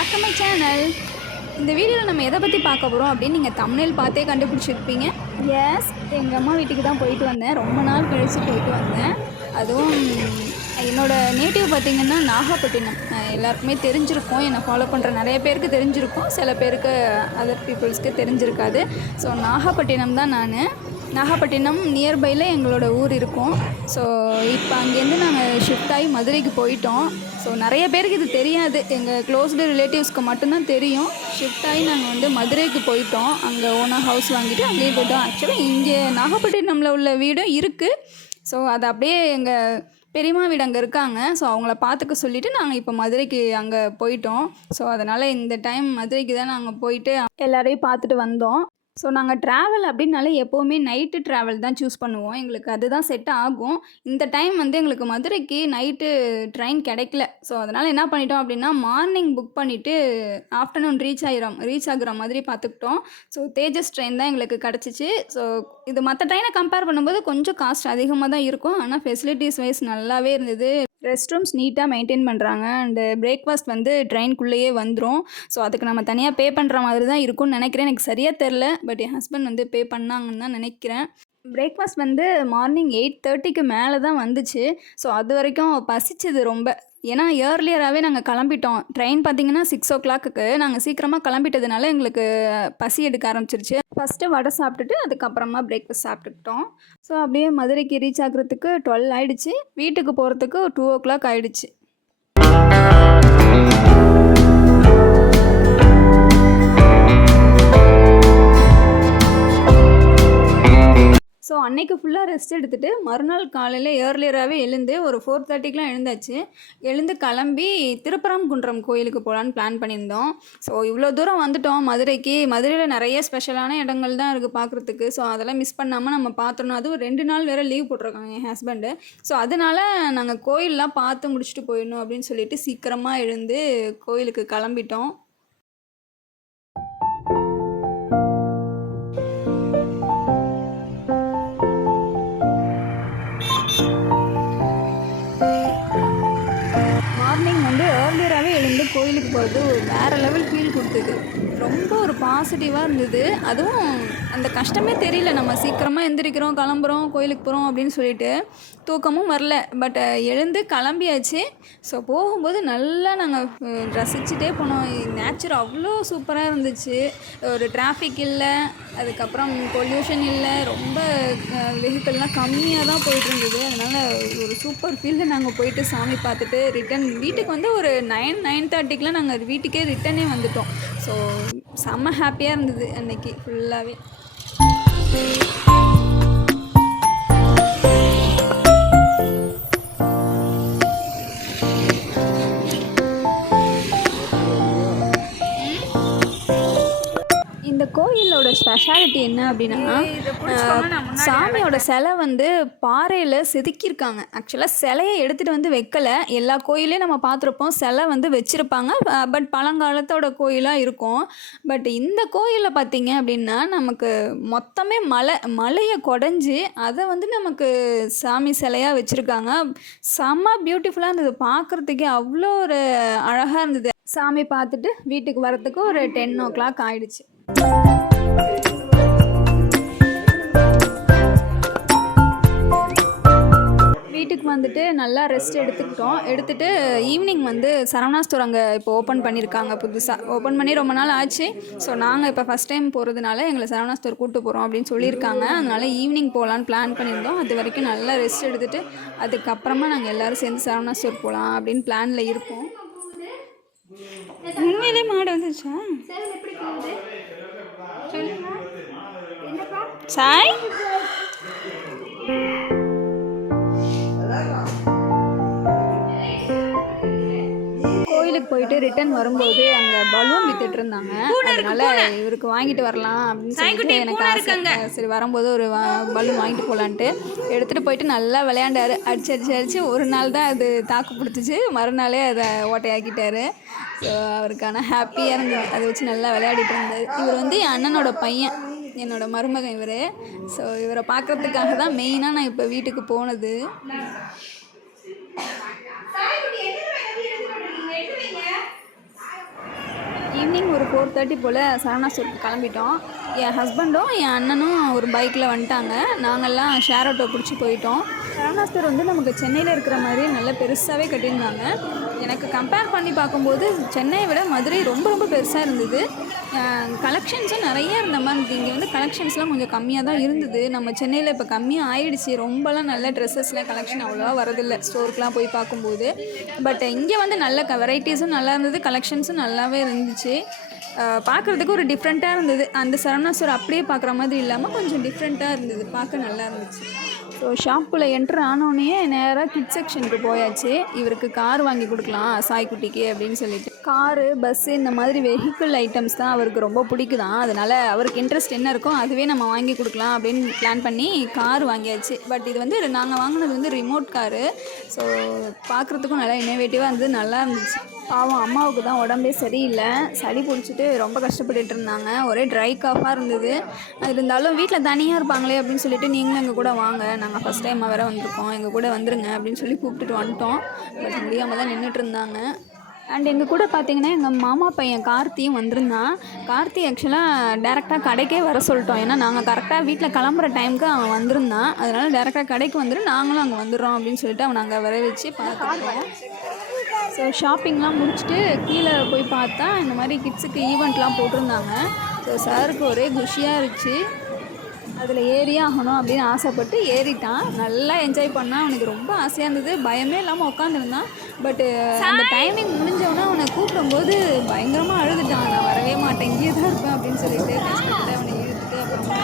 Welcome back to my channel இந்த வீடியோவில் நம்ம எதை பற்றி பார்க்க போகிறோம் அப்படின்னு நீங்கள் தமிழில் பார்த்தே கண்டுபிடிச்சிருப்பீங்க. எஸ் எங்கள் அம்மா வீட்டுக்கு தான் போயிட்டு வந்தேன். ரொம்ப நாள் கழித்து போயிட்டு வந்தேன். அதுவும் என்னோடய நேட்டிவ் பார்த்திங்கன்னா நாகப்பட்டினம். எல்லாருக்குமே தெரிஞ்சிருக்கும். என்னை ஃபாலோ பண்ணுற நிறைய பேருக்கு தெரிஞ்சிருக்கும். சில பேருக்கு அதர் பீப்புள்ஸ்க்கு தெரிஞ்சிருக்காது. ஸோ நாகப்பட்டினம் தான் நான். நாகப்பட்டினம் நியர்பையில் எங்களோட ஊர் இருக்கும். ஸோ இப்போ அங்கேருந்து நாங்கள் ஷிஃப்ட் ஆகி மதுரைக்கு போயிட்டோம். ஸோ நிறைய பேருக்கு இது தெரியாது. எங்கள் க்ளோஸ்டு ரிலேட்டிவ்ஸ்க்கு மட்டும்தான் தெரியும். ஷிஃப்ட் ஆகி நாங்கள் வந்து மதுரைக்கு போயிட்டோம். அங்கே ஓனாக ஹவுஸ் வாங்கிட்டு அங்கேயே போயிட்டோம். ஆக்சுவலாக இங்கே நாகப்பட்டினமில் உள்ள வீடும் இருக்குது ஸோ அது அப்படியே எங்கள் பெரியம்மா வீடு அங்கே இருக்காங்க. ஸோ அவங்கள பார்த்துக்க சொல்லிவிட்டு நாங்கள் இப்போ மதுரைக்கு அங்கே போயிட்டோம். ஸோ அதனால் இந்த டைம் மதுரைக்கு தான் நாங்கள் போயிட்டு எல்லாரையும் பார்த்துட்டு வந்தோம். ஸோ நாங்கள் ட்ராவல் அப்படின்னாலே எப்போவுமே நைட்டு ட்ராவல் தான் சூஸ் பண்ணுவோம். எங்களுக்கு அதுதான் செட் ஆகும். இந்த டைம் வந்து எங்களுக்கு மதுரைக்கு நைட்டு ட்ரெயின் கிடைக்கல. ஸோ அதனால் என்ன பண்ணிட்டோம் அப்படின்னா மார்னிங் புக் பண்ணிவிட்டு ஆஃப்டர்நூன் ரீச் ஆகிறோம் ரீச் ஆகிற மாதிரி பார்த்துக்கிட்டோம். ஸோ தேஜஸ் ட்ரெயின் தான் எங்களுக்கு கிடச்சிச்சு. ஸோ இது மற்ற ட்ரெயினை கம்பேர் பண்ணும்போது கொஞ்சம் காஸ்ட் அதிகமாக தான் இருக்கும். ஆனால் ஃபெசிலிட்டிஸ் வைஸ் நல்லாவே இருந்தது. ரெஸ்ட் ரூம்ஸ் நீட்டாக மெயின்டைன் பண்ணுறாங்க அண்டு பிரேக்ஃபாஸ்ட் வந்து ட்ரெயின்குள்ளேயே வந்துடும் ஸோ அதுக்கு நம்ம தனியாக பே பண்ணுற மாதிரி தான் இருக்கும்னு நினைக்கிறேன். எனக்கு சரியாக தெரில பட் என் ஹஸ்பண்ட் வந்து பே பண்ணாங்கன்னு தான் நினைக்கிறேன். பிரேக்ஃபாஸ்ட் வந்து மார்னிங் எயிட் தேர்ட்டிக்கு மேலே தான் வந்துச்சு. ஸோ அது வரைக்கும் பசிச்சது ரொம்ப. ஏன்னா இயர்லியராகவே நாங்கள் கிளம்பிட்டோம். ட்ரெயின் பார்த்தீங்கன்னா சிக்ஸ் ஓ கிளாக்குக்கு. நாங்கள் சீக்கிரமாக கிளம்பிட்டதுனால எங்களுக்கு பசி எடுக்க ஆரம்பிச்சிருச்சு. ஃபஸ்ட்டு வடை சாப்பிட்டுட்டு அதுக்கப்புறமா பிரேக்ஃபாஸ்ட் சாப்பிட்டுக்கிட்டோம். ஸோ அப்படியே மதுரைக்கு ரீச் ஆகுறதுக்கு டுவெல் ஆகிடுச்சி வீட்டுக்கு போகிறதுக்கு டூ ஓ கிளாக் ஆகிடுச்சி அன்னைக்கு ஃபுல்லாக ரெஸ்ட் எடுத்துகிட்டு மறுநாள் காலையில் ஏர்லியராகவே எழுந்து ஒரு ஃபோர் தேர்ட்டிக்கெலாம் எழுந்தாச்சு. எழுந்து கிளம்பி திருப்பரங்குன்றம் கோயிலுக்கு போகலான்னு பிளான் பண்ணியிருந்தோம். ஸோ இவ்வளோ தூரம் வந்துட்டோம். மதுரைக்கு மதுரையில் நிறைய ஸ்பெஷலான இடங்கள் தான் இருக்குது பார்க்குறதுக்கு. ஸோ அதெல்லாம் மிஸ் பண்ணாமல் நம்ம பார்த்துடணும் அதுவும் ரெண்டு நாள் வேறு லீவ் போட்டிருக்காங்க என் ஹஸ்பண்டு ஸோ அதனால் நாங்கள் கோயிலெலாம் பார்த்து முடிச்சுட்டு போயிடணும் அப்படின்னு சொல்லிட்டு சீக்கிரமாக எழுந்து கோயிலுக்கு கிளம்பிட்டோம். மார்னிங் வந்து ஏர்லியராகவே எழுந்து கோயிலுக்கு போகிறது ஒரு வேறு லெவல் ஃபீல் கொடுத்தது. ரொம்ப ஒரு பாசிட்டிவாக இருந்தது. அதுவும் அந்த கஷ்டமே தெரியல. நம்ம சீக்கிரமாக எந்திரிக்கிறோம் கிளம்புறோம் கோயிலுக்கு போகிறோம் அப்படின்னு சொல்லிட்டு தூக்கமும் வரல. பட் எழுந்து கிளம்பியாச்சு. ஸோ போகும்போது நல்லா நாங்கள் ரசிச்சுட்டே போனோம். நேச்சர் அவ்வளோ சூப்பராக இருந்துச்சு. ஒரு டிராஃபிக் இல்லை. அதுக்கப்புறம் பொல்யூஷன் இல்லை. ரொம்ப வெஹிக்கல்லாம் கம்மியாக தான் போயிட்டு இருந்தது. அதனால் ஒரு சூப்பர் ஃபீல்டில் நாங்கள் போயிட்டு சாமி பார்த்துட்டு ரிட்டன் வீட்டுக்கு வந்து ஒரு நைன் நைன் தேர்ட்டிக்கெலாம் நாங்கள் வீட்டுக்கே ரிட்டனே வந்துட்டோம். ஸோ செம்ம ஹாப்பியாக இருந்தது அன்னைக்கு ஃபுல்லாகவே Thank you. ஸ்பெஷாலிட்டி என்ன அப்படின்னா சாமியோட சிலை வந்து பாறையில் செதுக்கியிருக்காங்க. ஆக்சுவலாக சிலையை எடுத்துகிட்டு வந்து வைக்கல. எல்லா கோயிலையும் நம்ம பார்த்துருப்போம். சிலை வந்து வச்சுருப்பாங்க. பட் பழங்காலத்தோட கோயிலாக இருக்கும். பட் இந்த கோயிலில் பார்த்தீங்க அப்படின்னா நமக்கு மொத்தமே மலை மலையை குடஞ்சி அதை வந்து நமக்கு சாமி சிலையாக வச்சுருக்காங்க. செம்ம பியூட்டிஃபுல்லாக இருந்தது. பார்க்குறதுக்கே அவ்வளோ ஒரு அழகாக இருந்தது. சாமி பார்த்துட்டு வீட்டுக்கு வரத்துக்கு ஒரு டென் ஓ கிளாக் ஆயிடுச்சு. வீட்டுக்கு வந்துட்டு நல்லா ரெஸ்ட் எடுத்துக்கிட்டோம். எடுத்துட்டு ஈவினிங் வந்து சரவணா ஸ்டோர் அங்கே இப்போ ஓப்பன் பண்ணியிருக்காங்க புதுசாக ஓப்பன் பண்ணி ரொம்ப நாள் ஆச்சு. ஸோ நாங்கள் இப்போ ஃபஸ்ட் டைம் போகிறதுனால எங்களை சரவணா ஸ்டோர் கூப்பிட்டு போகிறோம் அப்படின்னு சொல்லியிருக்காங்க. அதனால ஈவினிங் போகலான்னு பிளான் பண்ணியிருந்தோம். அது வரைக்கும் நல்லா ரெஸ்ட் எடுத்துகிட்டு அதுக்கப்புறமா நாங்கள் எல்லோரும் சேர்ந்து சரவணா ஸ்டோர் போகலாம் அப்படின்னு பிளானில் இருப்போம் உண்மையிலே மாடு வந்துச்சா சாய்? கோயிலுக்கு போயிட்டு ரிட்டர்ன் வரும்போது அங்கே பலூன் வித்துட்டு இருந்தாங்க அதனால இவருக்கு வாங்கிட்டு வரலாம் அப்படின்னு சொல்லிட்டு எனக்கு ஆசை. சரி வரும்போது ஒரு பலூன் வாங்கிட்டு போகலான்ட்டு எடுத்துகிட்டு போயிட்டு நல்லா விளையாண்டாரு. அடிச்சு அடிச்சு அடிச்சு ஒரு நாள் தான் அது தாக்கு பிடிச்சிச்சு. மறுநாளே அதை ஓட்டையாக்கிட்டாரு. ஸோ அவருக்கான ஹாப்பியாக இருந்தது. அதை வச்சு நல்லா விளையாடிட்டு இருந்தார். இவர் வந்து என் அண்ணனோட பையன். என்னோட மருமகன் இவர். ஸோ இவரை பார்க்குறதுக்காக தான் மெயினாக நான் இப்போ வீட்டுக்கு போனது. ஈவினிங் ஒரு ஃபோர் தேர்ட்டி போல் சரவணா ஸ்டோருக்கு கிளம்பிட்டோம். என் ஹஸ்பண்டும் என் அண்ணனும் ஒரு பைக்கில் வந்துட்டாங்க. நாங்கள்லாம் ஷேர் ஆட்டோ பிடிச்சி போயிட்டோம். சரவணா வந்து நமக்கு சென்னையில் இருக்கிற மாதிரி நல்ல பெருசாகவே கட்டியிருந்தாங்க. எனக்கு கம்பேர் பண்ணி பார்க்கும்போது சென்னையை விட மதுரை ரொம்ப ரொம்ப பெருசாக இருந்தது. கலெக்ஷன்ஸும் நிறைய இருந்த மாதிரி இருந்தது இங்கே வந்து கலெக்ஷன்ஸ்லாம் கொஞ்சம் கம்மியாக தான் இருந்தது. நம்ம சென்னையில் இப்போ கம்மியாக ஆயிடுச்சு. ரொம்பலாம் நல்ல ட்ரெஸ்ஸஸ்லாம் கலெக்ஷன் அவ்வளோவா வரதில்லை. ஸ்டோருக்குலாம் போய் பார்க்கும்போது. பட் இங்கே வந்து நல்ல க வெரைட்டிஸும் நல்லா இருந்தது. கலெக்ஷன்ஸும் நல்லாவே இருந்துச்சு. பார்க்குறதுக்கு ஒரு டிஃப்ரெண்ட்டாக இருந்தது. அந்த சரவணா ஸ்டோர் அப்படியே பார்க்குற மாதிரி இல்லாமல் கொஞ்சம் டிஃப்ரெண்ட்டாக இருந்தது. பார்க்க நல்லா இருந்துச்சு. ஸோ ஷாப்புக்குள்ளே என்ட்ரு ஆனோடனே நேராக கிட் செக்ஷனுக்கு போயாச்சு. இவருக்கு கார் வாங்கி கொடுக்கலாம் சாய்க்குட்டிக்கு அப்படின்னு சொல்லிட்டு. காரு பஸ்ஸு இந்த மாதிரி வெஹிக்கிள் ஐட்டம்ஸ் தான் அவருக்கு ரொம்ப பிடிக்குதான். அதனால் அவருக்கு இன்ட்ரெஸ்ட் என்ன இருக்கோ அதுவே நம்ம வாங்கி கொடுக்கலாம் அப்படின்னு பிளான் பண்ணி கார் வாங்கியாச்சு. பட் இது வந்து நாங்கள் வாங்கினது வந்து ரிமோட் காரு ஸோ பார்க்குறதுக்கும் நல்லா இன்னோவேட்டிவாக இருந்தது நல்லா இருந்துச்சு. பாவம் அம்மாவுக்கு தான் உடம்பே சரியில்லை. சளி பிடிச்சிட்டு ரொம்ப கஷ்டப்பட்டுட்டு இருந்தாங்க. ஒரே ட்ரை காஃபாக இருந்தது. இருந்தாலும் வீட்டில் தனியாக இருப்பாங்களே அப்படின்னு சொல்லிட்டு நீங்களும் எங்கள் கூட வாங்க. நாங்கள் ஃபஸ்ட் டைமாக வேறு வந்திருக்கோம். எங்கள் கூட வந்துருங்க அப்படின்னு சொல்லி கூப்பிட்டுட்டு வந்துட்டோம். பட் முடியாமல் தான் நின்றுட்டு இருந்தாங்க. அண்ட் எங்கள் கூட பார்த்தீங்கன்னா எங்கள் மாமா பையன் கார்த்தியும் வந்திருந்தான் கார்த்தி ஆக்சுவலாக டேரெக்டாக கடைக்கே வர சொல்லிட்டோம். ஏன்னா நாங்கள் கரெக்டாக வீட்டில் கிளம்புற டைமுக்கு அவன் வந்திருந்தான் அதனால் டேரெக்டாக கடைக்கு வந்துட்டு நாங்களும் அங்கே வந்துடுறோம் அப்படின்னு சொல்லிட்டு அவன் அங்கே வர வச்சு பார்த்துருக்கோம் ஸோ ஷாப்பிங்லாம் முடிச்சுட்டு கீழே போய் பார்த்தா இந்த மாதிரி கிட்ஸுக்கு ஈவெண்ட்லாம் போட்டிருந்தாங்க. ஸோ சாருக்கு ஒரே குஷியாக இருந்துச்சு. அதில் ஏறியே ஆகணும் அப்படின்னு ஆசைப்பட்டு ஏறிட்டான். நல்லா என்ஜாய் பண்ணான். அவனுக்கு ரொம்ப ஆசையாக இருந்தது. பயமே இல்லாமல் உட்காந்துருந்தான் பட்டு அந்த டைமிங் முடிஞ்சவொன்னே அவனை கூப்பிடும்போது பயங்கரமாக அழுதுட்டான். நான் வரவே மாட்டேன். இங்கேயே தான் இருப்பேன் அப்படின்னு சொல்லிட்டு கஷ்டப்பட்டு அவனை இழுத்துட்டு அப்புறமா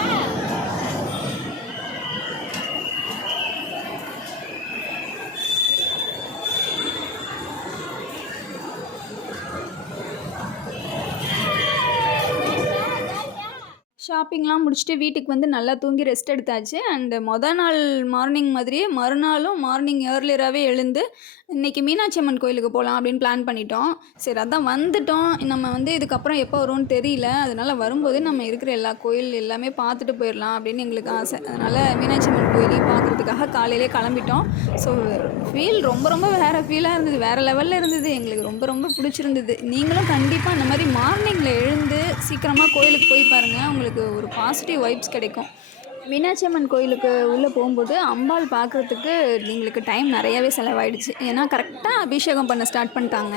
ஷாப்பிங்லாம் முடிச்சுட்டு வீட்டுக்கு வந்து நல்லா தூங்கி ரெஸ்ட் எடுத்தாச்சு. அண்டு மொதல் நாள் மார்னிங் மாதிரியே மறுநாளும் மார்னிங் ஏர்லியராகவே எழுந்து இன்றைக்கி மீனாட்சி அம்மன் கோயிலுக்கு போகலாம் அப்படின்னு பிளான் பண்ணிட்டோம். சரி அதான் வந்துட்டோம். நம்ம வந்து இதுக்கப்புறம் எப்போ வரும்னு தெரியல. அதனால் வரும்போது நம்ம இருக்கிற எல்லா கோயில் எல்லாமே பார்த்துட்டு போயிடலாம் அப்படின்னு எங்களுக்கு ஆசை. அதனால் மீனாட்சி அம்மன் கோயிலையும் பார்க்குறதுக்காக காலையிலே கிளம்பிட்டோம். ஸோ ஃபீல் ரொம்ப ரொம்ப வேறு ஃபீலாக இருந்தது. வேறு லெவலில் இருந்தது. எங்களுக்கு ரொம்ப ரொம்ப பிடிச்சிருந்தது. நீங்களும் கண்டிப்பாக இந்த மாதிரி மார்னிங்கில் எழுந்து சீக்கிரமாக கோயிலுக்கு போய் பாருங்கள் உங்களுக்கு ஒரு பாசிட்டிவ் வைப்ஸ் கிடைக்கும். மீனாட்சி அம்மன் கோயிலுக்கு உள்ளே போகும்போது அம்பாள் பார்க்குறதுக்கு எங்களுக்கு டைம் நிறையவே செலவாயிடுச்சு. ஏன்னா கரெக்டாக அபிஷேகம் பண்ண ஸ்டார்ட் பண்ணிட்டாங்க.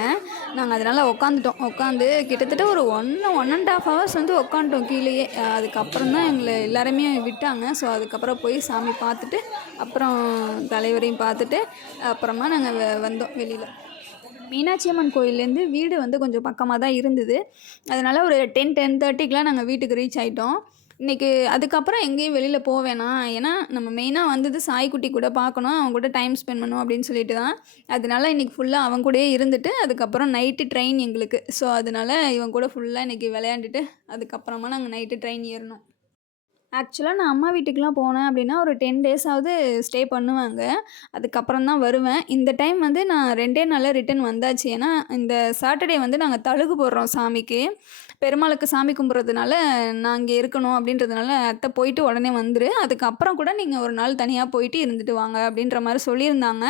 நாங்கள் அதனால் உட்காந்துட்டோம் உட்காந்து கிட்டத்தட்ட ஒரு one one and half hours வந்து உட்காந்துட்டோம் கீழேயே. அதுக்கப்புறம் தான் எங்களை எல்லாருமே விட்டாங்க. ஸோ அதுக்கப்புறம் போய் சாமி பார்த்துட்டு அப்புறம் தலைவரையும் பார்த்துட்டு அப்புறமா நாங்கள் வந்தோம் வெளியில். மீனாட்சி அம்மன் கோயிலேருந்து வீடு வந்து கொஞ்சம் பக்கமாக தான் இருந்தது. அதனால் ஒரு டென் டென் தேர்ட்டிக்கெலாம் நாங்கள் வீட்டுக்கு ரீச் ஆகிட்டோம் இன்றைக்கி அதுக்கப்புறம் எங்கேயும் வெளியில் போக வேணாம். ஏன்னா நம்ம மெயினாக வந்தது சாய்க்குட்டி கூட பார்க்கணும். அவங்க கூட டைம் ஸ்பெண்ட் பண்ணணும் அப்படின்னு சொல்லிட்டு தான். அதனால இன்றைக்கி ஃபுல்லாக அவங்க கூடயே இருந்துட்டு அதுக்கப்புறம் நைட்டு ட்ரெயின் எங்களுக்கு. ஸோ அதனால இவங்க கூட ஃபுல்லாக இன்றைக்கி விளையாண்டுட்டு அதுக்கப்புறமா நாங்கள் நைட்டு ட்ரெயின் ஏறணும். ஆக்சுவலாக நான் அம்மா வீட்டுக்கெலாம் போனேன் அப்படின்னா ஒரு டென் டேஸாவது ஸ்டே பண்ணுவாங்க. அதுக்கப்புறம் தான் வருவேன். இந்த டைம் வந்து நான் ரெண்டே நாளில் ரிட்டன் வந்தாச்சு. ஏன்னா இந்த சாட்டர்டே வந்து நாங்கள் தழுகு போடுறோம் சாமிக்கு. பெருமாளுக்கு சாமி கும்பிட்றதுனால நான் இங்கே இருக்கணும் அப்படின்றதுனால அத்தை போயிட்டு உடனே வந்துரு. அதுக்கப்புறம் கூட நீங்கள் ஒரு நாள் தனியாக போயிட்டு இருந்துட்டு வாங்க அப்படின்ற மாதிரி சொல்லியிருந்தாங்க.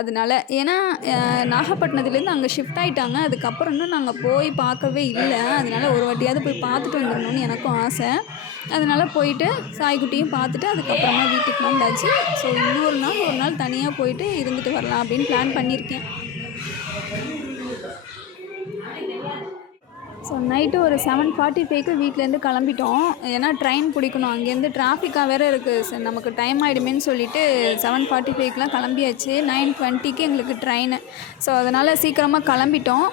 அதனால ஏன்னா நாகப்பட்டினத்துலேருந்து அங்கே ஷிஃப்ட் ஆகிட்டாங்க அதுக்கப்புறம் இன்னும் நாங்கள் போய் பார்க்கவே இல்லை. அதனால ஒரு வாட்டியாவது போய் பார்த்துட்டு வந்துடணும்னு எனக்கும் ஆசை. அதனால் போயிட்டு சாய்க்குட்டியும் பார்த்துட்டு அதுக்கப்புறமா வீட்டுக்கு வந்தாச்சு. ஸோ இன்னொரு நாள் ஒரு நாள் தனியாக போயிட்டு இருந்துட்டு வரலாம் அப்படின்னு பிளான் பண்ணியிருக்கேன். ஸோ நைட்டு ஒரு செவன் ஃபார்ட்டி ஃபைவ்க்கு வீட்டிலேருந்து கிளம்பிட்டோம். ஏன்னா ட்ரெயின் பிடிக்கணும். அங்கேருந்து டிராஃபிக்காக வேறு இருக்குது நமக்கு டைம் ஆகிடுமேன்னு சொல்லிட்டு செவன் ஃபார்ட்டி ஃபைவ்க்கெலாம் கிளம்பியாச்சு. நைன் டுவெண்ட்டிக்கு எங்களுக்கு ட்ரெயின் ஸோ அதனால் சீக்கிரமாக கிளம்பிட்டோம்.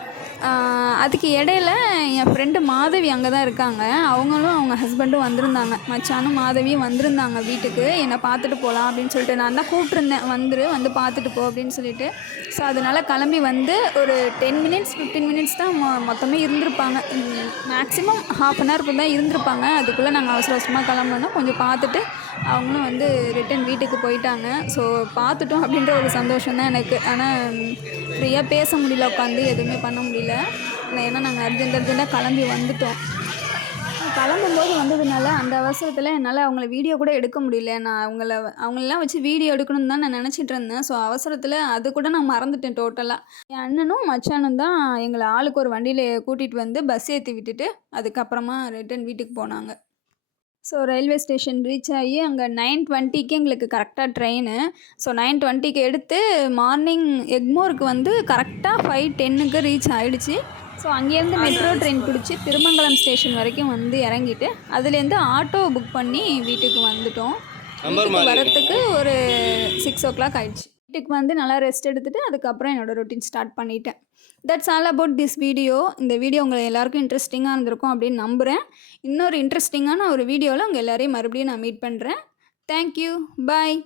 அதுக்கு இடையில என் ஃப்ரெண்டு மாதவி அங்கே தான் இருக்காங்க. அவங்களும் அவங்க ஹஸ்பண்டும் வந்திருந்தாங்க. மச்சானும் மாதவியும் வந்திருந்தாங்க வீட்டுக்கு. என்னை பார்த்துட்டு போகலாம் அப்படின்னு சொல்லிட்டு நான் தான் கூப்பிட்ருந்தேன் வந்துரு வந்து பார்த்துட்டு போ அப்படின்னு சொல்லிட்டு. ஸோ அதனால் கிளம்பி வந்து ஒரு டென் மினிட்ஸ் ஃபிஃப்டீன் மினிட்ஸ் தான் மொ மொத்தமே இருந்திருப்பாங்க. மேக்ஸிமம் ஹாஃப் அன் ஹவர் தான் இருந்திருப்பாங்க. அதுக்குள்ளே நாங்கள் அவசர அவசரமாக கிளம்புனோம். கொஞ்சம் பார்த்துட்டு அவங்களும் வந்து ரிட்டன் வீட்டுக்கு போயிட்டாங்க. ஸோ பார்த்துட்டோம் அப்படின்ற ஒரு சந்தோஷம் தான் எனக்கு. ஆனால் ஃப்ரீயாக பேச முடியல உட்காந்து எதுவுமே பண்ண முடியல. ஏன்னா நாங்கள் அர்ஜென்ட் அர்ஜென்ட்டாக கிளம்பி வந்துட்டோம். கிளம்பும்போது வந்ததுனால அந்த அவசரத்தில் என்னால் அவங்கள வீடியோ கூட எடுக்க முடியல. நான் அவங்கள அவங்களெலாம் வச்சு வீடியோ எடுக்கணும்னு தான் நான் நினச்சிட்டு இருந்தேன். ஸோ அவசரத்தில் அது கூட நான் மறந்துட்டேன் டோட்டலாக என் அண்ணனும் மச்சானும் தான் எங்களை ஆளுக்கு ஒரு வண்டியில் கூட்டிகிட்டு வந்து பஸ் ஏற்றி விட்டுட்டு அதுக்கப்புறமா ரிட்டன் வீட்டுக்கு போனாங்க. ஸோ ரயில்வே ஸ்டேஷன் ரீச் ஆகி அங்கே நைன் டுவெண்ட்டிக்கு எங்களுக்கு கரெக்டாக ட்ரெயின் ஸோ நைன் டுவெண்ட்டிக்கு எடுத்து மார்னிங் எக்மோருக்கு வந்து கரெக்டாக ஃபைவ் டென்னுக்கு ரீச் ஆகிடுச்சு ஸோ அங்கேருந்து மெட்ரோ ட்ரெயின் பிடிச்சி திருமங்கலம் ஸ்டேஷன் வரைக்கும் வந்து இறங்கிட்டு அதுலேருந்து ஆட்டோ புக் பண்ணி வீட்டுக்கு வந்துட்டோம். வீட்டுக்கு வரத்துக்கு ஒரு சிக்ஸ் ஓ கிளாக் ஆயிடுச்சு. வீட்டுக்கு வந்து நல்லா ரெஸ்ட் எடுத்துகிட்டு அதுக்கப்புறம் என்னோடய ரொட்டீன் ஸ்டார்ட் பண்ணிட்டேன். That's all about this video இந்த வீடியோ உங்களை எல்லாருக்கும் இன்ட்ரெஸ்டிங்காக இருந்திருக்கும் அப்படின்னு நம்புகிறேன் இன்னொரு இன்ட்ரெஸ்டிங்கான ஒரு வீடியோவில் உங்கள் எல்லாரையும் மறுபடியும் நான் மீட் பண்ணுறேன் தேங்க்யூ பாய்